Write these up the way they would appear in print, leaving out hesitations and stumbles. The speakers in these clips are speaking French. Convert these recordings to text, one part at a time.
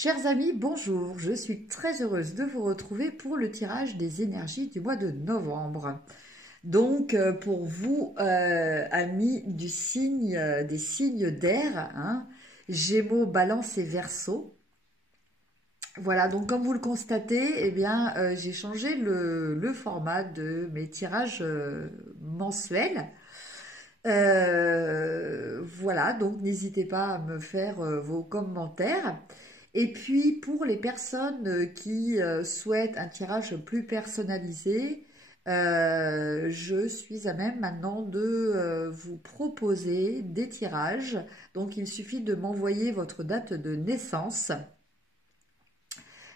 Chers amis, bonjour, je suis très heureuse de vous retrouver pour le tirage des énergies du mois de novembre. Donc, pour vous, amis du signe, des signes d'air, hein, Gémeaux, Balance et Verseau. Voilà, donc comme vous le constatez, eh bien, j'ai changé le format de mes tirages mensuels. Voilà, donc n'hésitez pas à me faire vos commentaires. Et puis pour les personnes qui souhaitent un tirage plus personnalisé, je suis à même maintenant de vous proposer des tirages. Donc il suffit de m'envoyer votre date de naissance.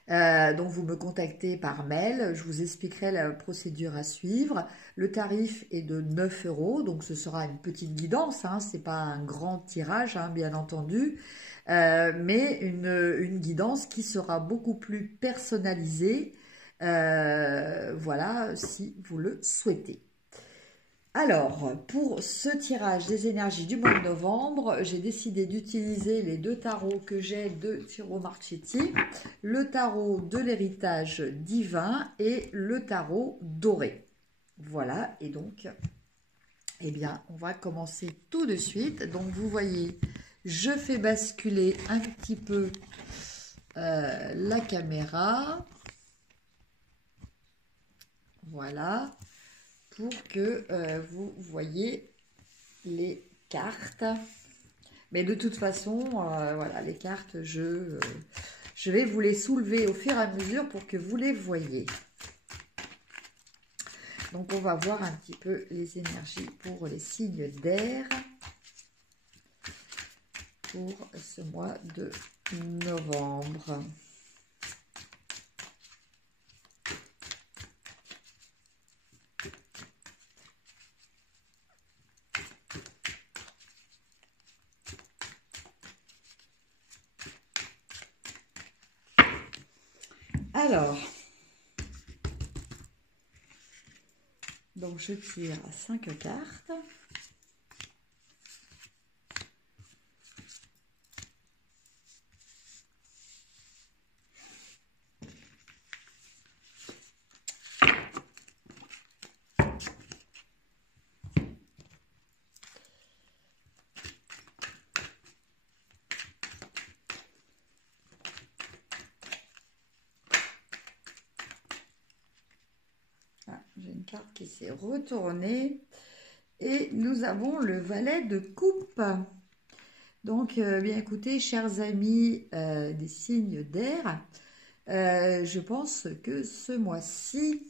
Donc vous me contactez par mail, je vous expliquerai la procédure à suivre. Le tarif est de 9 €, donc ce sera une petite guidance, hein, ce n'est pas un grand tirage, hein, bien entendu, mais une guidance qui sera beaucoup plus personnalisée, voilà, si vous le souhaitez. Alors, pour ce tirage des énergies du mois de novembre, j'ai décidé d'utiliser les deux tarots que j'ai de Tiro Marchetti, le tarot de l'héritage divin et le tarot doré. Voilà, et donc, eh bien, on va commencer tout de suite. Donc, vous voyez, je fais basculer un petit peu la caméra. Voilà. Pour que vous voyez les cartes. Mais de toute façon, voilà, les cartes, je vais vous les soulever au fur et à mesure pour que vous les voyez. Donc, on va voir un petit peu les énergies pour les signes d'air pour ce mois de novembre. Alors, donc je tire à 5 cartes. J'ai une carte qui s'est retournée et nous avons le valet de coupe. Donc, bien écoutez, chers amis des signes d'air, je pense que ce mois-ci,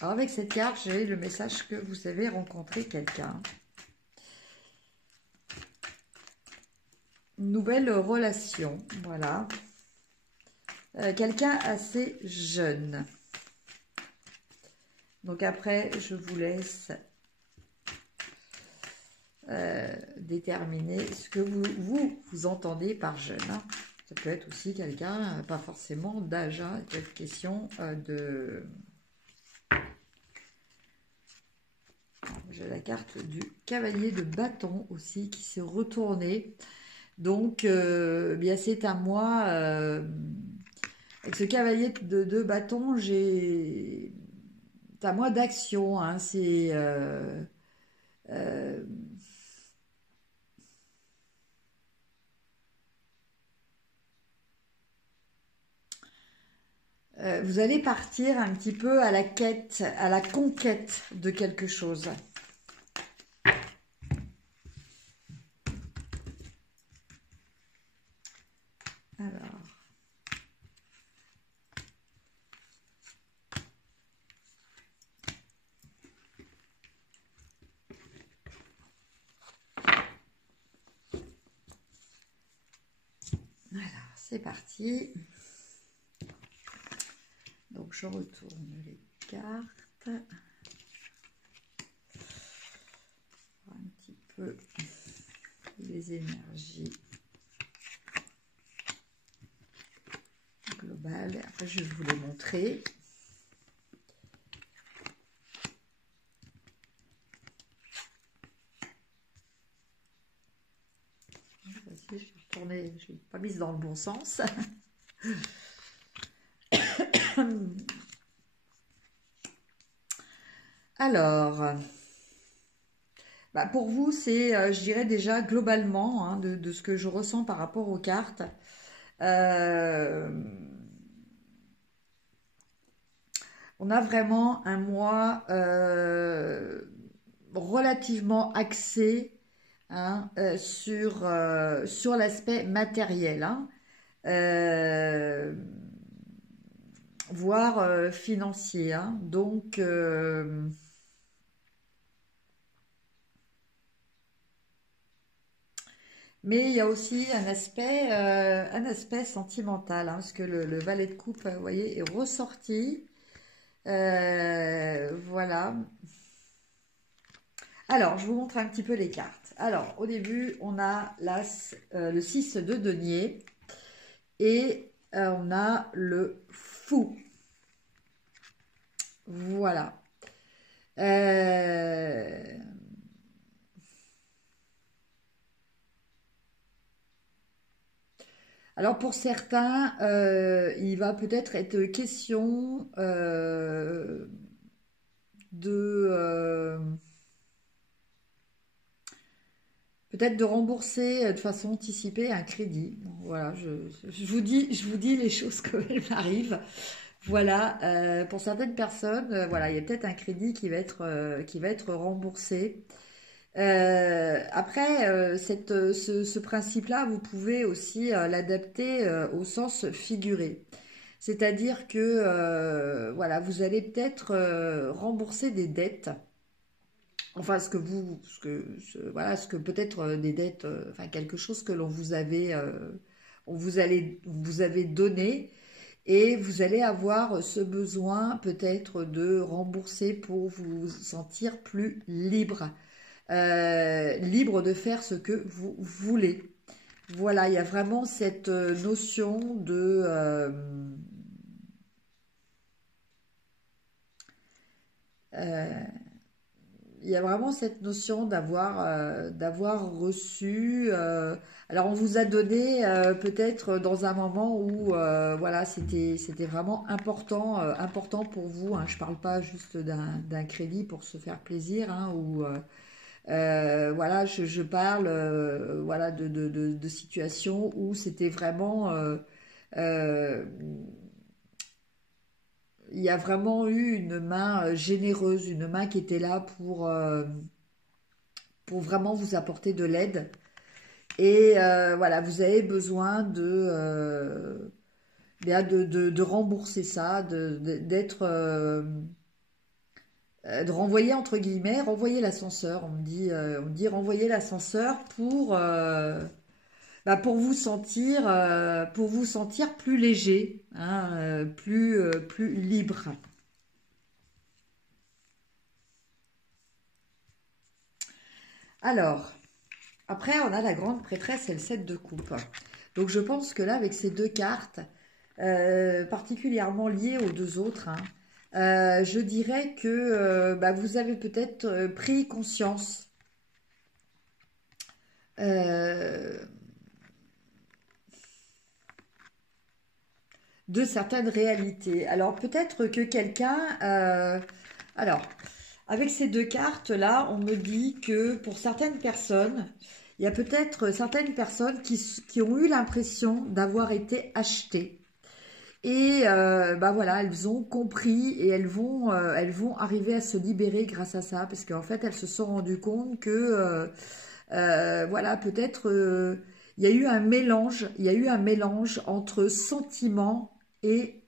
avec cette carte, j'ai le message que vous avez rencontré quelqu'un. Nouvelle relation, voilà. Quelqu'un assez jeune. Donc après, je vous laisse déterminer ce que vous entendez par jeune. Hein. Ça peut être aussi quelqu'un, pas forcément d'âge, hein, il peut être question de... J'ai la carte du cavalier de bâton aussi qui s'est retourné. Donc, bien c'est à moi, avec ce cavalier de bâton, c'est à moi d'action. Hein, c'est... vous allez partir un petit peu à la quête, à la conquête de quelque chose. Alors. Voilà, c'est parti. Donc, je retourne les cartes. Un petit peu les énergies globales. Après, je vais vous les montrer. Voici, je vais journée, je l'ai pas mise dans le bon sens. Alors, bah pour vous, c'est, je dirais déjà globalement, hein, de ce que je ressens par rapport aux cartes. euh, on a vraiment un mois relativement axé, hein, sur l'aspect matériel, hein, euh, voire financier, hein. Donc, mais il y a aussi un aspect sentimental, hein, parce que le valet de coupe, vous voyez, est ressorti. Voilà. Alors, je vous montre un petit peu les cartes. Alors, au début, on a le 6 de denier et on a le fou. Voilà. Euh, Alors, pour certains, il va peut-être être question de... peut-être de rembourser de façon anticipée un crédit. Bon, voilà, je vous dis les choses comme elles m'arrivent. Voilà, pour certaines personnes, voilà, il y a peut-être un crédit qui va être remboursé. Après, ce principe-là, vous pouvez aussi l'adapter au sens figuré. C'est-à-dire que voilà, vous allez peut-être rembourser des dettes. Enfin, voilà, ce que peut-être des dettes, enfin quelque chose que on vous avez donné, et vous allez avoir ce besoin peut-être de rembourser pour vous sentir plus libre, libre de faire ce que vous voulez. Voilà, il y a vraiment cette notion euh, il y a vraiment cette notion d'avoir reçu. Alors on vous a donné peut-être dans un moment où voilà, c'était vraiment important pour vous, hein. Je parle pas juste d'un crédit pour se faire plaisir, hein, ou voilà, je parle voilà de situations où c'était vraiment euh, il y a vraiment eu une main généreuse, une main qui était là pour vraiment vous apporter de l'aide. Et voilà, vous avez besoin de rembourser ça, d'être, de renvoyer entre guillemets, renvoyer l'ascenseur. On me dit renvoyer l'ascenseur pour vous sentir plus léger, hein, plus libre. Alors, après, on a la grande prêtresse et le 7 de coupe. Donc, je pense que là, avec ces deux cartes, particulièrement liées aux deux autres, hein, je dirais que bah, vous avez peut-être pris conscience euh, de certaines réalités. Alors, peut-être que quelqu'un... alors, avec ces deux cartes-là, on me dit que pour certaines personnes, il y a peut-être certaines personnes qui ont eu l'impression d'avoir été achetées. Et bah voilà, elles ont compris et elles vont arriver à se libérer grâce à ça, parce qu'en fait, elles se sont rendues compte que voilà, peut-être il y a eu un mélange entre sentiment et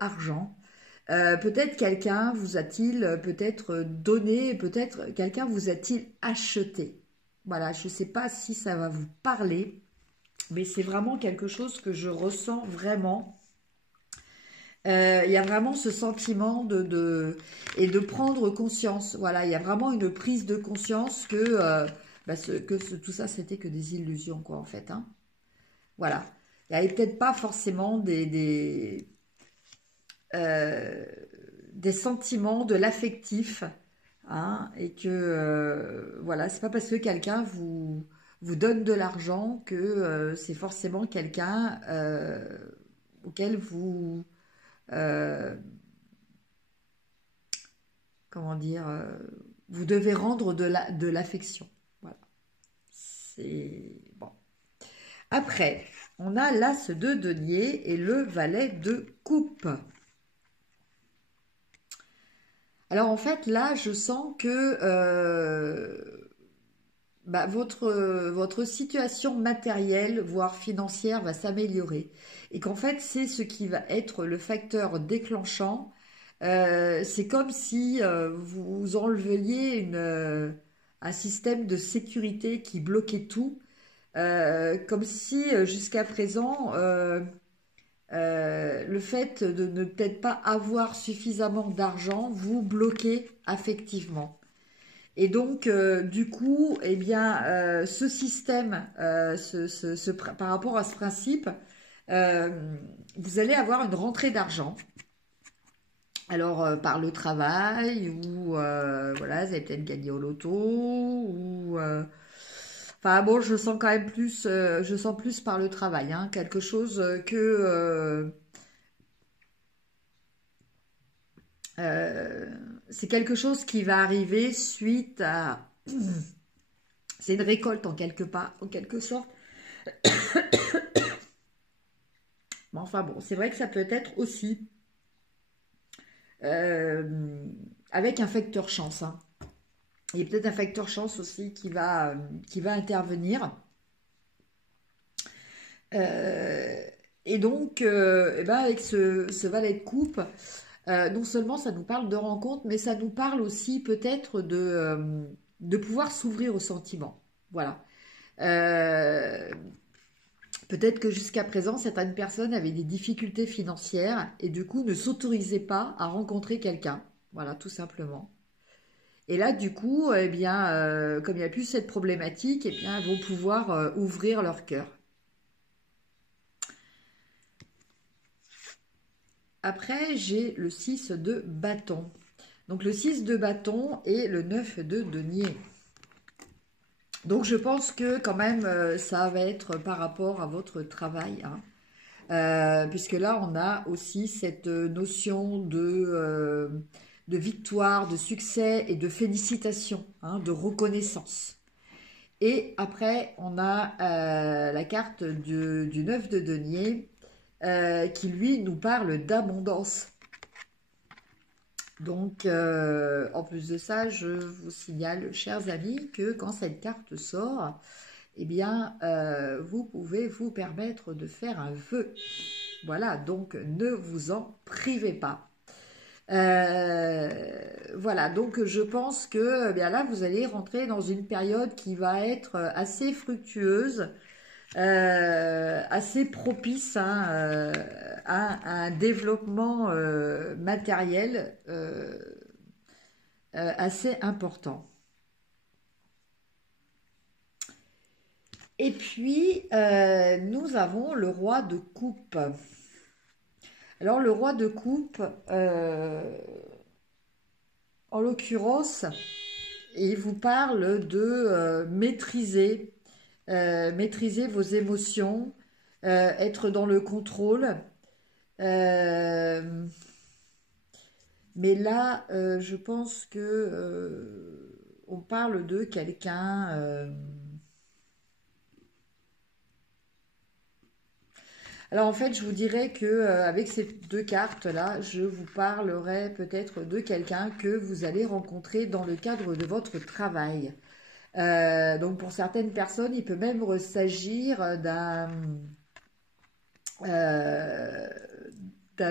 argent. Peut-être quelqu'un vous a-t-il peut-être donné, peut-être quelqu'un vous a-t-il acheté. Voilà, je ne sais pas si ça va vous parler, mais c'est vraiment quelque chose que je ressens vraiment. Il y a vraiment ce sentiment et de prendre conscience. Voilà, il y a vraiment une prise de conscience que, tout ça, c'était que des illusions, quoi, en fait, hein. Voilà. Il n'y avait peut-être pas forcément euh, des sentiments, de l'affectif, hein, et que, voilà, c'est pas parce que quelqu'un vous donne de l'argent, que c'est forcément quelqu'un auquel vous... comment dire, vous devez rendre de l'affection. Voilà. C'est bon. Après, on a l'as de denier et le valet de coupe. Alors en fait, là, je sens que votre situation matérielle, voire financière, va s'améliorer. Et qu'en fait, c'est ce qui va être le facteur déclenchant. C'est comme si vous enleveliez un système de sécurité qui bloquait tout. Comme si jusqu'à présent, le fait de ne peut-être pas avoir suffisamment d'argent vous bloquait affectivement. Et donc, du coup, eh bien, ce système, par rapport à ce principe, vous allez avoir une rentrée d'argent. Alors, par le travail, ou voilà, vous allez peut-être gagner au loto, ou... enfin bon, je sens quand même plus, je sens plus par le travail, hein, quelque chose c'est quelque chose qui va arriver suite à... C'est une récolte en quelque sorte. Mais enfin bon, c'est vrai que ça peut être aussi avec un facteur chance. Hein. Il y a peut-être un facteur chance aussi qui va intervenir. Et donc, eh ben avec ce valet de coupe, non seulement ça nous parle de rencontre, mais ça nous parle aussi peut-être de pouvoir s'ouvrir aux sentiments. Voilà. Peut-être que jusqu'à présent, certaines personnes avaient des difficultés financières et du coup ne s'autorisaient pas à rencontrer quelqu'un. Voilà, tout simplement. Et là, du coup, eh bien, comme il n'y a plus cette problématique, eh bien, elles vont pouvoir ouvrir leur cœur. Après, j'ai le 6 de bâton. Donc, le 6 de bâton et le 9 de denier. Donc, je pense que quand même, ça va être par rapport à votre travail. Hein. Puisque là, on a aussi cette notion de victoire, de succès et de félicitations, hein, de reconnaissance. Et après, on a la carte du 9 de denier qui, lui, nous parle d'abondance. Donc, en plus de ça, je vous signale, chers amis, que quand cette carte sort, eh bien, vous pouvez vous permettre de faire un vœu. Voilà, donc ne vous en privez pas. Voilà, donc je pense que bien là, vous allez rentrer dans une période qui va être assez fructueuse, assez propice hein, à un développement matériel assez important. Et puis, nous avons le roi de coupe. Alors, le roi de coupe, en l'occurrence, il vous parle de maîtriser vos émotions, être dans le contrôle. Mais là, je pense que on parle de quelqu'un... Alors en fait, je vous dirais que avec ces deux cartes-là, je vous parlerai peut-être de quelqu'un que vous allez rencontrer dans le cadre de votre travail. Donc pour certaines personnes, il peut même s'agir d'un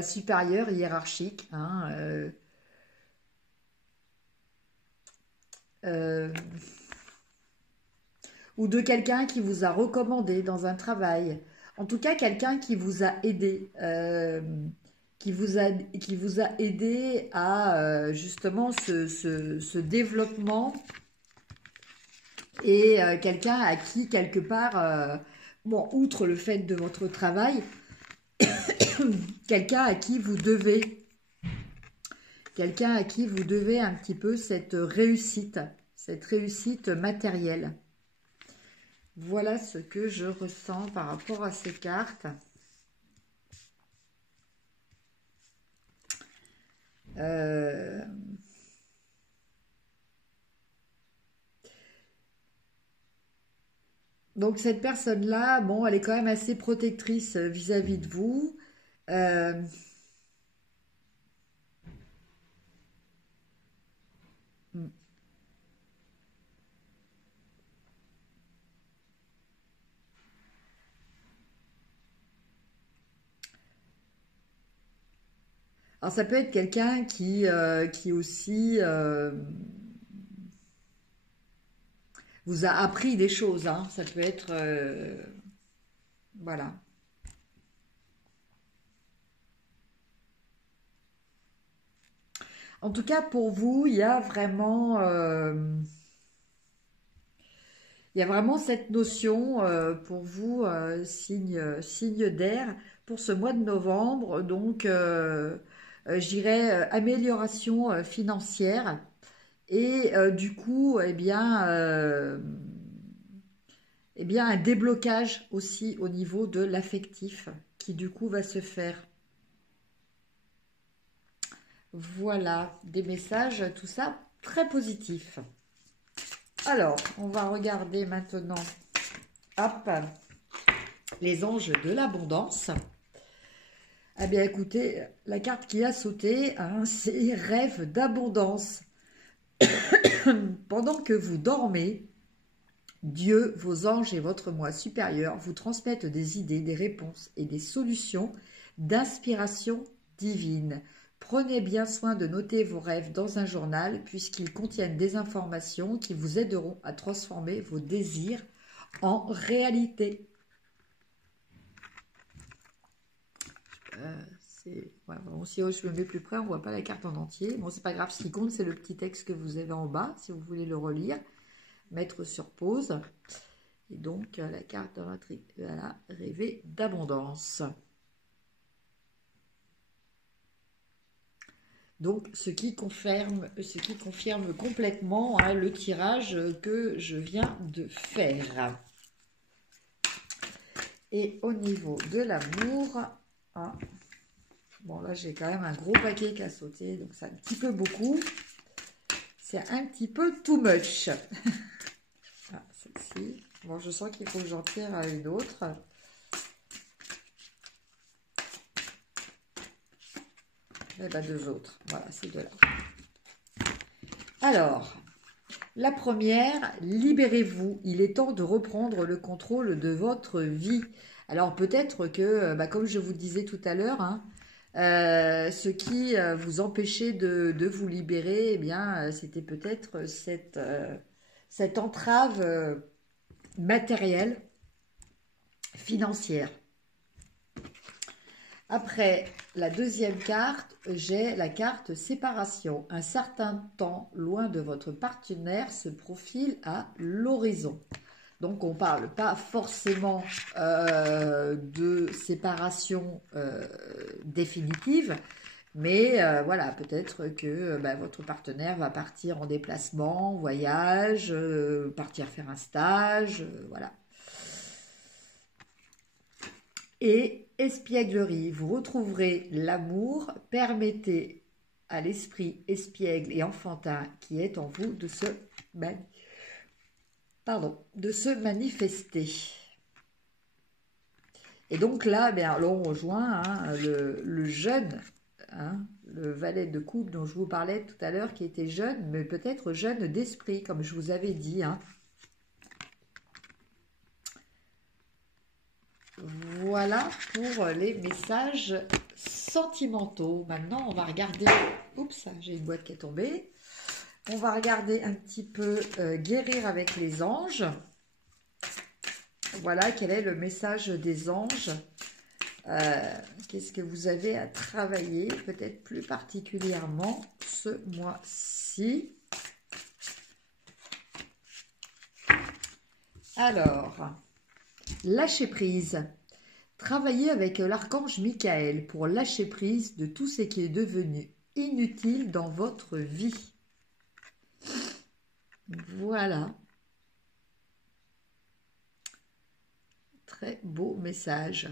supérieur hiérarchique. Hein, ou de quelqu'un qui vous a recommandé dans un travail. En tout cas, quelqu'un qui vous a aidé, qui vous a aidé à justement ce développement et quelqu'un à qui, quelque part, bon, outre le fait de votre travail, quelqu'un à qui vous devez un petit peu cette réussite matérielle. Voilà ce que je ressens par rapport à ces cartes. Donc cette personne-là, bon, elle est quand même assez protectrice vis-à-vis de vous. Euh, hmm. Alors ça peut être quelqu'un qui aussi vous a appris des choses, hein. Ça peut être... voilà. En tout cas, pour vous, il y a vraiment cette notion pour vous, signe d'air, pour ce mois de novembre. Donc, j'irais amélioration financière et du coup, eh bien, un déblocage aussi au niveau de l'affectif qui du coup va se faire. Voilà, des messages, tout ça très positif. Alors, on va regarder maintenant, hop, les anges de l'abondance. Eh bien, écoutez, la carte qui a sauté, hein, c'est rêve d'abondance. Pendant que vous dormez, Dieu, vos anges et votre moi supérieur vous transmettent des idées, des réponses et des solutions d'inspiration divine. Prenez bien soin de noter vos rêves dans un journal puisqu'ils contiennent des informations qui vous aideront à transformer vos désirs en réalité. Ouais, bon, si je me mets plus près, on ne voit pas la carte en entier. Bon, c'est pas grave, ce qui compte, c'est le petit texte que vous avez en bas, si vous voulez le relire. Mettre sur pause. Et donc, la carte de l'intrigue, voilà, rêver d'abondance. Donc, ce qui confirme complètement hein, le tirage que je viens de faire. Et au niveau de l'amour, hein, bon là j'ai quand même un gros paquet qui a sauté, donc c'est un petit peu beaucoup. C'est un petit peu too much. Ah, celle-ci. Bon, je sens qu'il faut que j'en tire à une autre. Et bien deux autres. Voilà, ces deux-là. Alors, la première, libérez-vous. Il est temps de reprendre le contrôle de votre vie. Alors peut-être que, comme je vous disais tout à l'heure, hein, ce qui vous empêchait de vous libérer, eh bien, c'était peut-être cette entrave matérielle, financière. Après la deuxième carte, j'ai la carte séparation. Un certain temps loin de votre partenaire se profile à l'horizon. Donc, on ne parle pas forcément de séparation définitive, mais voilà, peut-être que votre partenaire va partir en déplacement, voyage, partir faire un stage, voilà. Et espièglerie, vous retrouverez l'amour, permettez à l'esprit espiègle et enfantin qui est en vous de se manifester. Et donc là, on rejoint hein, le jeune, hein, le valet de coupe dont je vous parlais tout à l'heure, qui était jeune, mais peut-être jeune d'esprit, comme je vous avais dit. Hein. Voilà pour les messages sentimentaux. Maintenant, on va regarder... Oups, j'ai une boîte qui est tombée. On va regarder un petit peu guérir avec les anges. Voilà, quel est le message des anges. Qu'est-ce que vous avez à travailler, peut-être plus particulièrement ce mois-ci. Alors, lâcher prise. Travaillez avec l'archange Michael pour lâcher prise de tout ce qui est devenu inutile dans votre vie. Voilà. très beau message.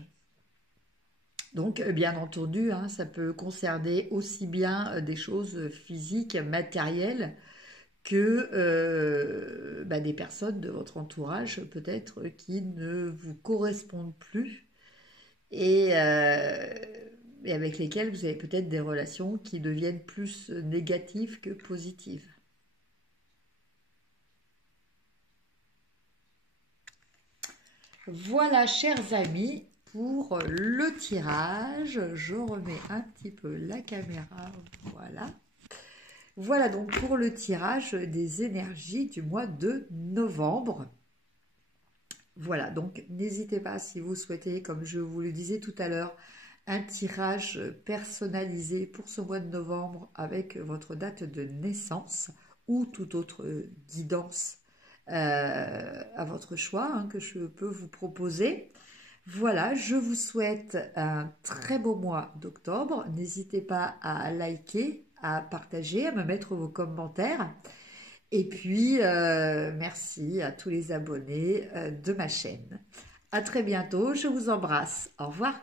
Donc, bien entendu, hein, ça peut concerner aussi bien des choses physiques, matérielles, que des personnes de votre entourage, peut-être, qui ne vous correspondent plus et, euh, et avec lesquelles vous avez peut-être des relations qui deviennent plus négatives que positives. Voilà, chers amis, pour le tirage. Je remets un petit peu la caméra. Voilà. Voilà donc pour le tirage des énergies du mois de novembre. Voilà, donc n'hésitez pas si vous souhaitez, comme je vous le disais tout à l'heure, un tirage personnalisé pour ce mois de novembre avec votre date de naissance ou toute autre guidance à votre choix hein, que je peux vous proposer. Voilà, je vous souhaite un très beau mois d'octobre. N'hésitez pas à liker, à partager, à me mettre vos commentaires. Et puis, merci à tous les abonnés de ma chaîne. À très bientôt, je vous embrasse. Au revoir.